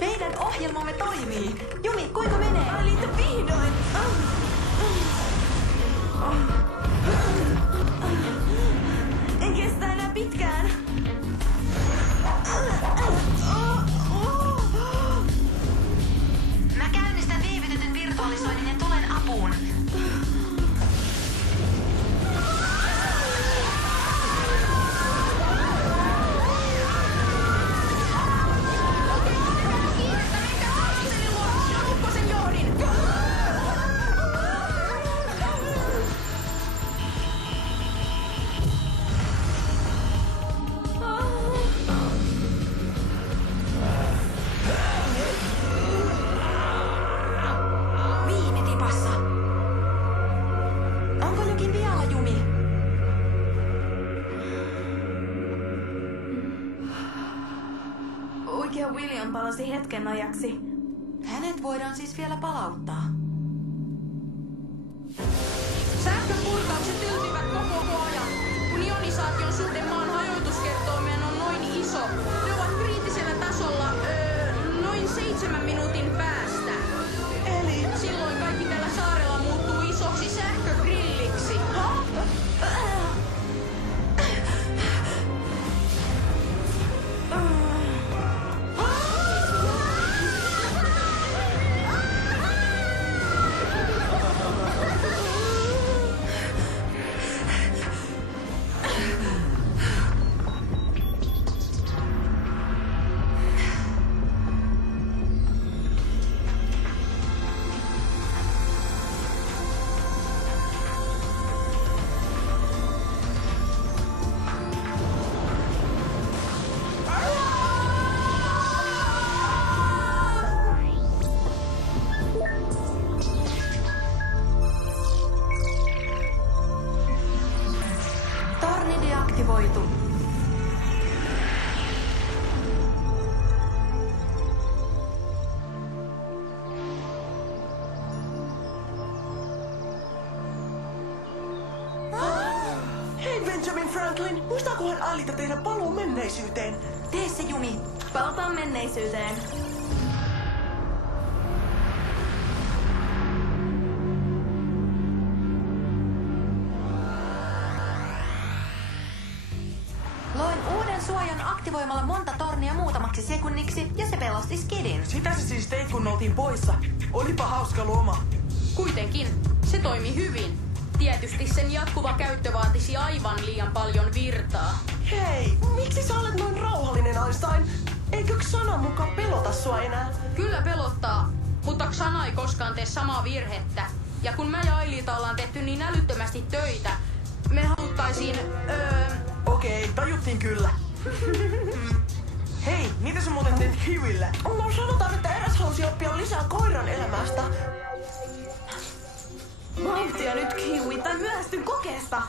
Meidän ohjelmamme toimii. Jumi, kuinka menee? Alita, vihdoin! En kestä enää pitkään. Mä käynnistän viivytetyn virtualisoinnin ja tulen apuun. Oikea William palasi hetken ajaksi. Hänet voidaan siis vielä palauttaa. Sähköpurkaukset yltyvät koko ajan, kun ionisaation suhde maan hajoituskertoimeen on noin iso. Ne ovat kriittisellä tasolla noin 7 minuutin päästä. Eli silloin kaikki tällä saarella muuttuu isoksi sähkögrilliksi. Aktivoitu. Hei Benjamin Franklin, muistaakohan Alita tehdä paluu menneisyyteen? Tee se, Jumi. Palataan menneisyyteen. Loin uuden suojan aktivoimalla monta tornia muutamaksi sekunniksi ja se pelasti Skidin. Sitä se siis teit, kun oltiin poissa. Olipa hauska loma. Kuitenkin, se toimi hyvin. Tietysti sen jatkuva käyttö vaatisi aivan liian paljon virtaa. Hei, miksi sä olet noin rauhallinen, Einstein? Eikö Xana muka pelota sua enää? Kyllä pelottaa, mutta Xana ei koskaan tee samaa virhettä. Ja kun mä ja Ailita ollaan tehty niin älyttömästi töitä, me haluttaisiin, Okei, tajuttiin kyllä. Hei, mitä sä muuten teet Hueylle? No sanotaan, että eräs halusi oppia lisää koiran elämästä. Vauhtia nyt, Kiwi, tai myöhästyn kokeesta.